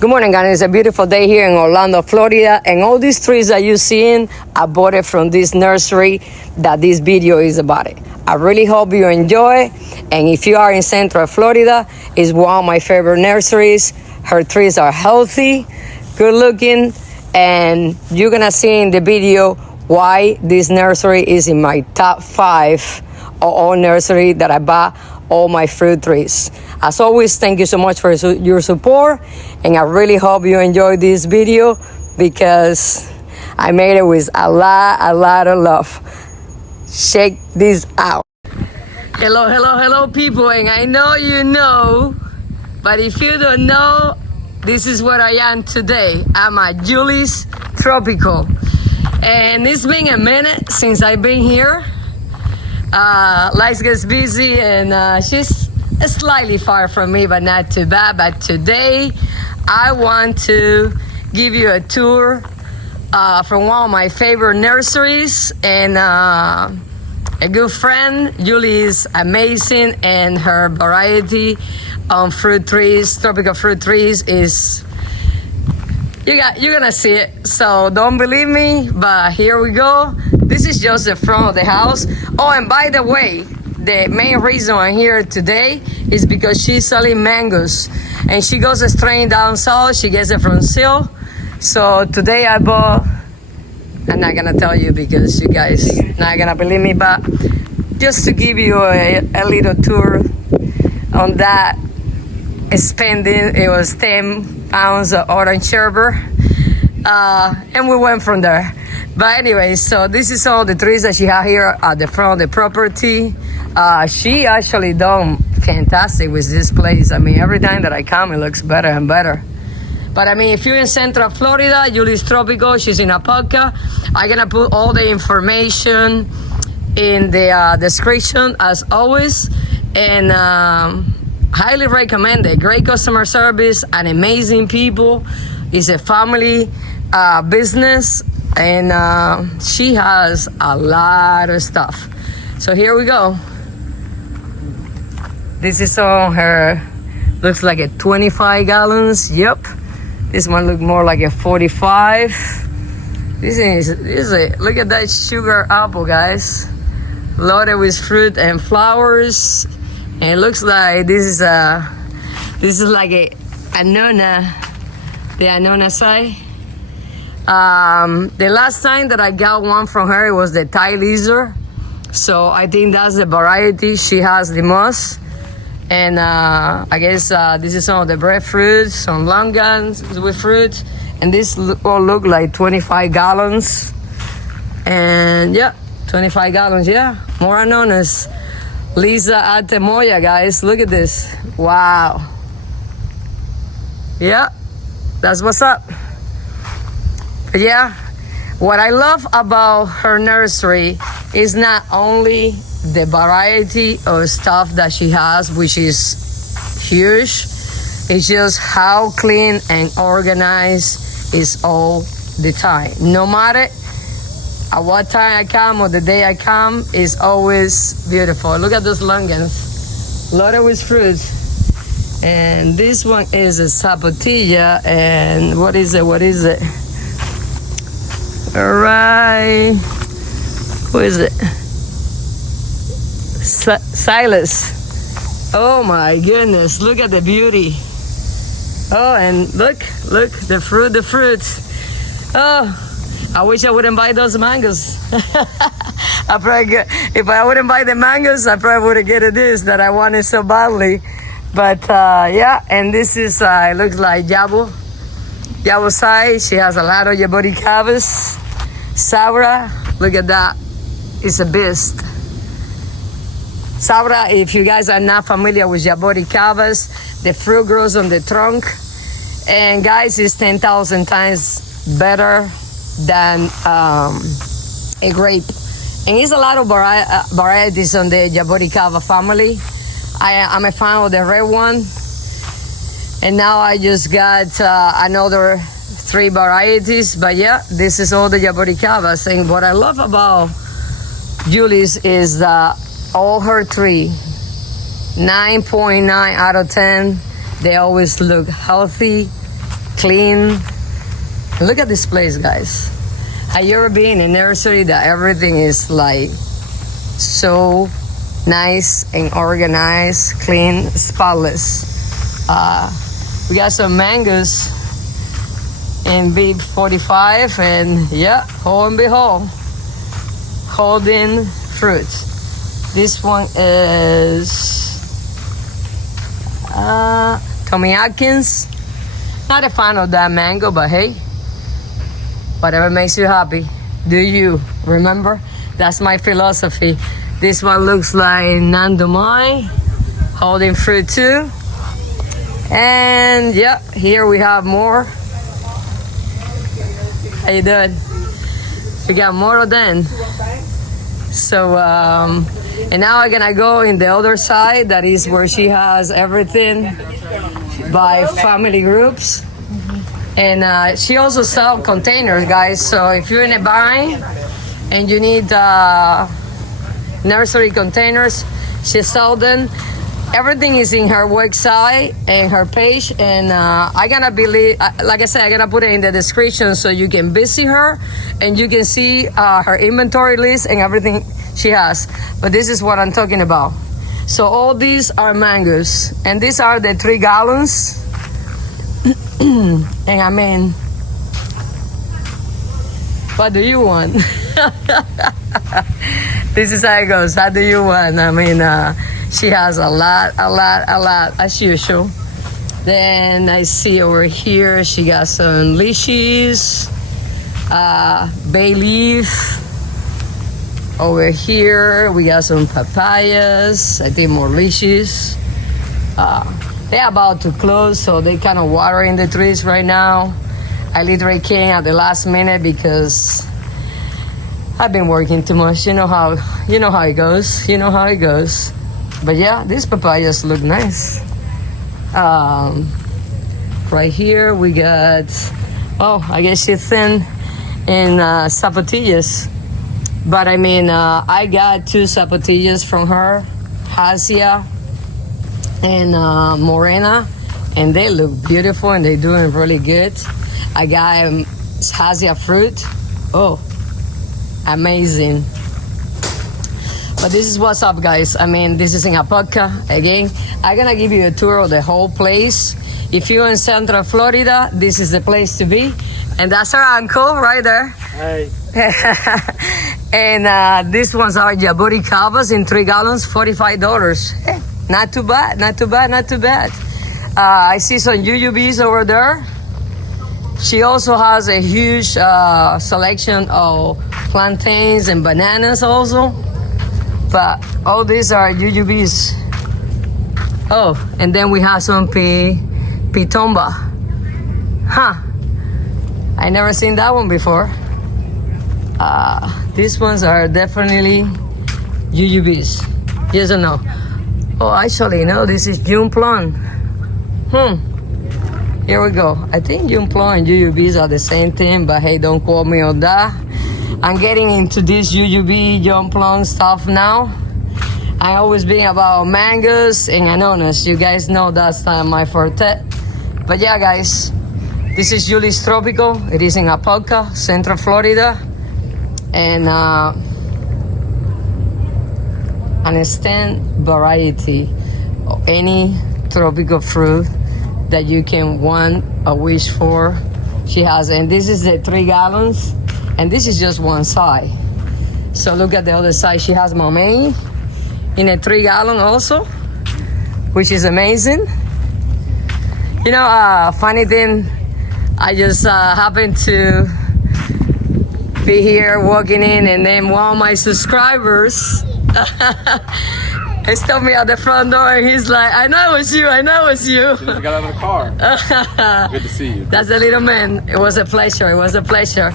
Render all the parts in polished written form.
Good morning, guys. It's a beautiful day here in Orlando, Florida. And all these trees that you're seeing, I bought it from this nursery that this video is about it. I really hope you enjoy. And if you are in Central Florida, it's one of my favorite nurseries. Her trees are healthy, good looking, and you're gonna see in the video why this nursery is in my top 5 of all nursery that I bought all my fruit trees. As always, thank you so much for your support, and I really hope you enjoyed this video because I made it with a lot of love. Check this out. Hello people, and I know you know, but if you don't know, this is where I am today. I'm at Julie's Tropical, and it's been a minute since I've been here. Life gets busy, and she's slightly far from me, but not too bad. But today I want to give you a tour from one of my favorite nurseries, and a good friend. Julie is amazing, and her variety on fruit trees, tropical fruit trees, is you're gonna see it. So don't believe me, but here we go. This is just the front of the house. Oh, and by the way, the main reason I'm here today is because she's selling mangoes, and she goes straight down south. She gets it from Seal. So today I bought, I'm not gonna tell you because you guys not gonna believe me, but just to give you a little tour on that spending, it was 10 pounds of orange sherbet, and we went from there. But anyway, so this is all the trees that she has here at the front of the property. She actually done fantastic with this place. I mean, every time that I come, it looks better and better. But I mean, if you're in Central Florida, Julie's Tropical, she's in Apopka. I'm gonna put all the information in the description as always, and highly recommend it. Great customer service and amazing people. It's a family business, and she has a lot of stuff. So here we go. This is on her, looks like a 25 gallons. Yep. This one look more like a 45. This is a, look at that sugar apple, guys. Loaded with fruit and flowers. And it looks like this is like a Anona, the Anona side. The last time that I got one from her, it was the Thai lizard. So I think that's the variety she has the most. And I guess this is some of the breadfruit, some long guns with fruit. And this all look like 25 gallons. And yeah, 25 gallons, yeah. More Anonas. Lisa Atemoya, guys, look at this. Wow. Yeah, that's what's up. But yeah, what I love about her nursery is not only the variety of stuff that she has, which is huge, it's just how clean and organized is all the time. No matter at what time I come or the day I come, it's always beautiful. Look at those longans, loaded with fruit. And this one is a sapotilla, and what is it? All right, who is it? Silas. Oh my goodness, look at the beauty. Oh, and look, the fruit. Oh, I wish I wouldn't buy those mangoes. If I wouldn't buy the mangoes, I probably would have get this that I wanted so badly. But yeah, and this is, it looks like Yabo side. She has a lot of jaboticabas. Sabra, look at that, it's a beast. Sabra, if you guys are not familiar with jaboticabas, the fruit grows on the trunk, and guys, it's 10,000 times better than a grape. And it's a lot of varieties on the jaboticaba family. I'm a fan of the red one, and now I just got another 3 varieties. But yeah, this is all the jaboticabas. And what I love about Julie's is that all her tree, 9.9 out of 10, they always look healthy, clean. Look at this place, guys. Have you ever been in a nursery that everything is like so nice and organized, clean, spotless? We got some mangoes in B45, and yeah, lo and behold, holding fruit. This one is Tommy Atkins. Not a fan of that mango, but hey, whatever makes you happy, do you. Remember, that's my philosophy. This one looks like Nandumai, holding fruit too. And yeah, here we have more. How you doing? We got more of them. So, and now I'm gonna go in the other side. That is where she has everything by family groups. And she also sells containers, guys. So if you're in a bind and you need nursery containers, she sells them. Everything is in her website and her page, and like I said, I'm gonna put it in the description so you can visit her and you can see her inventory list and everything she has. But this is what I'm talking about. So all these are mangoes, and these are the 3 gallons. And I mean, what do you want? This is how it goes. How do you want? I mean, she has a lot, as usual. Then I see over here, she got some lychees, bay leaf. Over here, we got some papayas, I think more lychees. They're about to close, so they kind of watering the trees right now. I literally came at the last minute because I've been working too much. You know how it goes. You know how it goes. But yeah, these papayas look nice. Right here we got, I guess she's thin in zapatillas. But I mean, I got 2 zapatillas from her, Hasia and Morena, and they look beautiful and they're doing really good. I got Hasia fruit. Oh, amazing. But this is what's up, guys. I mean, this is in Apopka. Again, I'm gonna give you a tour of the whole place. If you're in Central Florida, this is the place to be. And that's our uncle right there. Hey. And these ones are jabuticabas in 3 gallons, $45. Hey, not too bad, not too bad, not too bad. I see some UUBs over there. She also has a huge selection of plantains and bananas also. But all these are UUBs. Oh, and then we have some pitomba. Huh. I never seen that one before. These ones are definitely UUBs. Yes or no? Oh, actually, no, this is June plum. Here we go. I think June plum and UUBs are the same thing, but hey, don't quote me on that. I'm getting into this UUB June plum stuff now. I always been about mangoes and ananas. You guys know that's my forte. But yeah, guys, this is Julie's Tropical. It is in Apopka, Central Florida. And an extent variety of any tropical fruit that you can want or wish for. She has, and this is the 3 gallons, and this is just one side. So look at the other side. She has mamey in a 3 gallon also, which is amazing. You know, funny thing, I just happened to be here walking in, and then one of my subscribers he stopped me at the front door, and he's like, I know it was you, I know it was you. As soon as I got out of the car. Good to see you. That's a little man. It was a pleasure. It was a pleasure.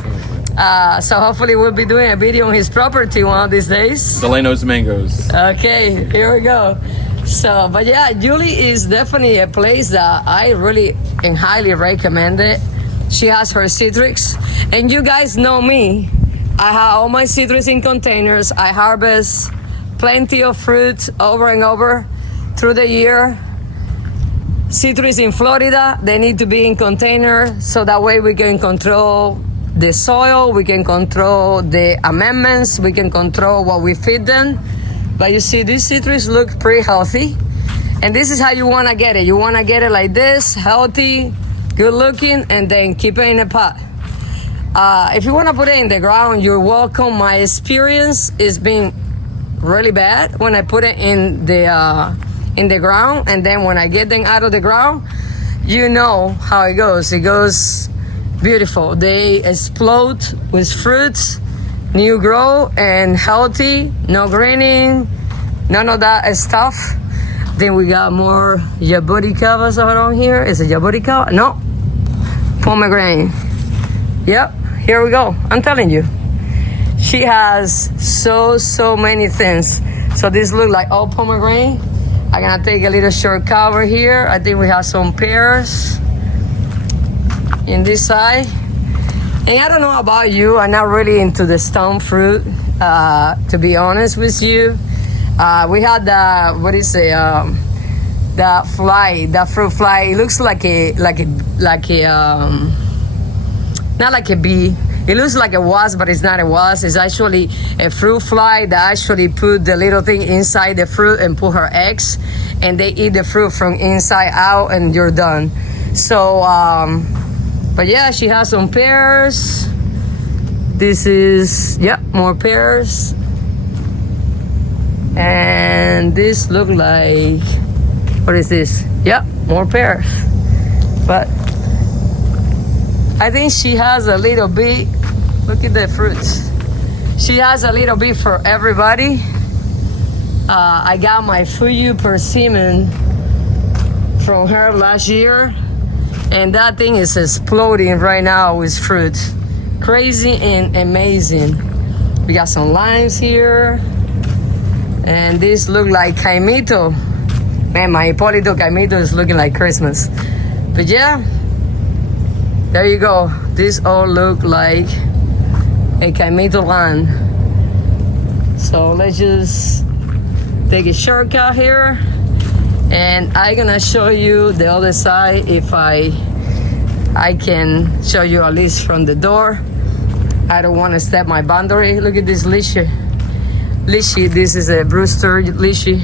So hopefully we'll be doing a video on his property one of these days. Delano's Mangoes. Okay, here we go. So, but yeah, Julie is definitely a place that I really and highly recommend it. She has her citrus, and you guys know me. I have all my citrus in containers. I harvest plenty of fruit over and over through the year. citrus in Florida, they need to be in container, so that way we can control the soil, we can control the amendments, we can control what we feed them. But you see, these citrus look pretty healthy. And this is how you want to get it. You want to get it like this, healthy, good looking, and then keep it in a pot. If you want to put it in the ground, you're welcome. My experience is being really bad when I put it in the ground, and then when I get them out of the ground, you know how it goes. It goes beautiful. They explode with fruits, new grow, and healthy, no greening, none of that stuff. Then we got more jabuticabas around here. Is it jabuticaba? No. Pomegranate. Yep, here we go. I'm telling you. She has so many things. So this look like all pomegranate. I'm gonna take a little short cover here. I think we have some pears in this side. And I don't know about you, I'm not really into the stone fruit, to be honest with you. We had the, what is it, the fly, the fruit fly. It looks like a not like a bee. It looks like a wasp, but it's not a wasp. It's actually a fruit fly that actually put the little thing inside the fruit and put her eggs, and they eat the fruit from inside out, and you're done. So, but yeah, she has some pears. This is, yeah, more pears. And this look like, what is this? Yeah, more pears. But I think she has a little bit, look at the fruits. She has a little bit for everybody. I got my Fuyu persimmon from her last year, and that thing is exploding right now with fruit. Crazy and amazing. We got some limes here. And this look like caimito. Man, my Hipólito caimito is looking like Christmas. But yeah, there you go. This all look like a caimito land. So let's just take a shortcut here. And I'm gonna show you the other side if I can show you at least from the door. I don't want to step my boundary. Look at this lychee. Lychee, this is a Brewster lychee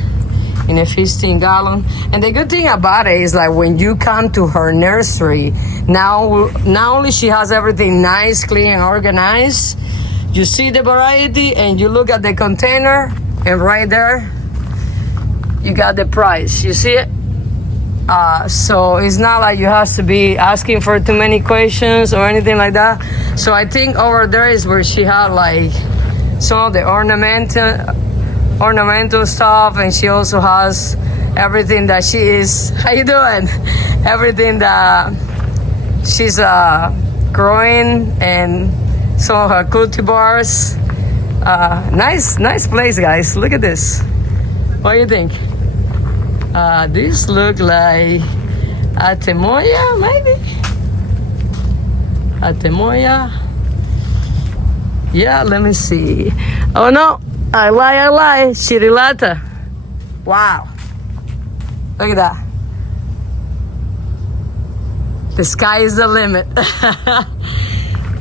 in a 15-gallon. And the good thing about it is, like, when you come to her nursery, now not only she has everything nice, clean, and organized, you see the variety and you look at the container, and right there you got the price. You see it? So it's not like you have to be asking for too many questions or anything like that. So I think over there is where she had like some of the ornamental stuff, and she also has everything that she is, how you doing? Everything that she's growing, and some of her cultivars. Nice place, guys. Look at this. What do you think? This look like Atemoya, maybe? Atemoya. Yeah, let me see. Oh no, I lie. Shirilata. Wow. Look at that. The sky is the limit.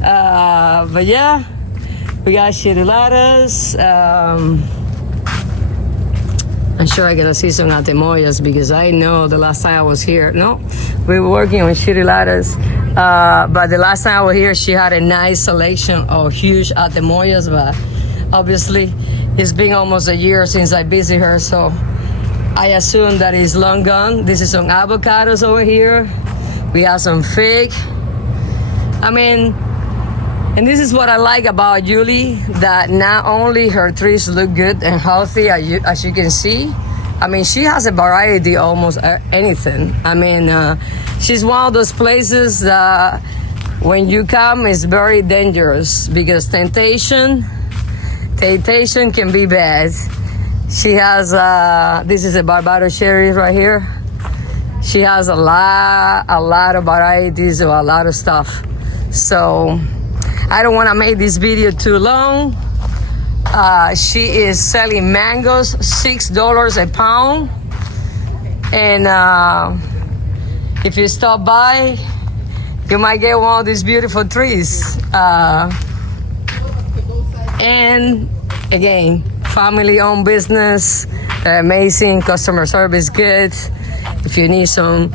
But yeah, we got shirilatas. I'm sure I'm gonna see some atemoyas because I know the last time I was here, no, we were working on shirilatas. But the last time I was here, she had a nice selection of huge atemoyas, but obviously it's been almost a year since I visit her, so I assume that it's long gone. This is some avocados over here. We have some fig. I mean, and this is what I like about Julie, that not only her trees look good and healthy, as you can see, I mean, she has a variety almost anything. I mean, she's one of those places that when you come, it's very dangerous because temptation can be bad. She has, this is a Barbados cherry right here. She has a lot of varieties of a lot of stuff. So I don't want to make this video too long. She is selling mangoes, $6 a pound. And if you stop by, you might get one of these beautiful trees. And again, family-owned business, amazing, customer service good. If you need some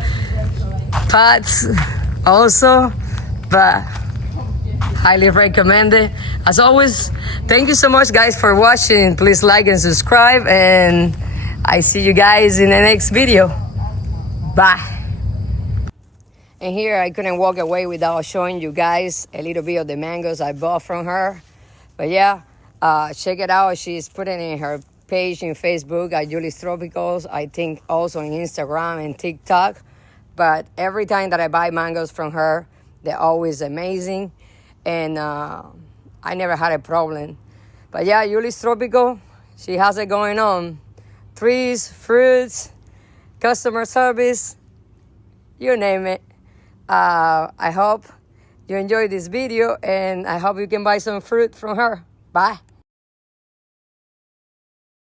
pots also, but highly recommend it. As always, thank you so much guys for watching. Please like and subscribe, and I see you guys in the next video. Bye. And here I couldn't walk away without showing you guys a little bit of the mangoes I bought from her. But yeah, check it out. She's putting in her page in Facebook at Julie's Tropicals. I think also on Instagram and TikTok. But every time that I buy mangoes from her, they're always amazing. And I never had a problem. But yeah, Julie's Tropical, she has it going on. Trees, fruits, customer service, you name it. I hope you enjoyed this video, and I hope you can buy some fruit from her. Bye.